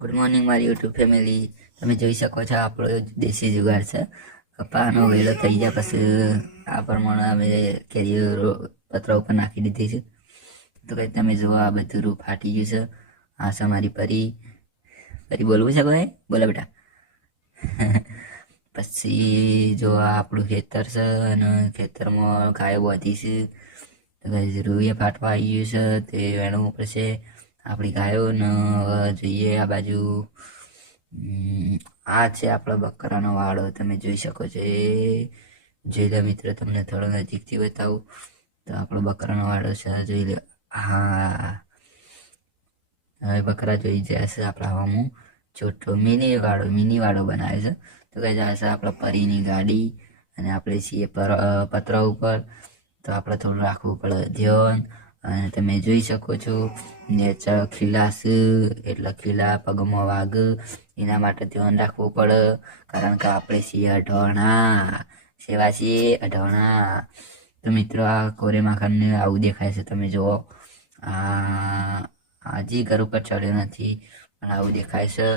Good morning મારી YouTube family. તમે જોઈ શકો છો આપણો દેશી જુગાડ છે. કપાનો વેલો થઈ ગયા પછી આ પ્રમાણે અમે કેરીઓ પતરા ઉપર નાખી દીધી છે. તો કંઈ તમે જુઓ આ બધું રૂ ફાટી ગયું છે. આ છે મારી પરી. પરી બોલવું છે કોઈ? બોલો બેટા. પછી જો આ આપણું ખેતર છે અને ખેતરમાં ગાયો બાંધી છે. તો કંઈ રૂએ ફાટવા આવી ગયું છે તે વેણવું પડશે આપણી ગાયો ને. જોઈએ આ બાજુ આ છે આપણો બકરાનો વાડો. તમે જોઈ શકો છો. જોઈ લો મિત્રો, તમને થોડો નજીકથી બતાવું તો આપણો બકરાનો વાડો છે. જોઈ લો. હા, હવે બકરા જોઈ જાય છે આપણા હમું છોટો મિની વાડો બનાવે છે. તો કઈ જાય છે આપણા પરીની ગાડી અને આપણે છીએ પતરા ઉપર. તો આપણે થોડું રાખવું પડે ધ્યાન. અને તમે જોઈ શકો છો નેચર ખીલા છે એટલે ખીલા પગમાં વાગ એના માટે ધ્યાન રાખવું પડે. કારણ કે આપણે છીએ અઢોણા. સેવા છીએ અઢોણા. તો મિત્રો આ કોરે માખણને આવું દેખાય છે. તમે જુઓ, હજી ઘર ઉપર ચડ્યો નથી પણ આવું દેખાય છે.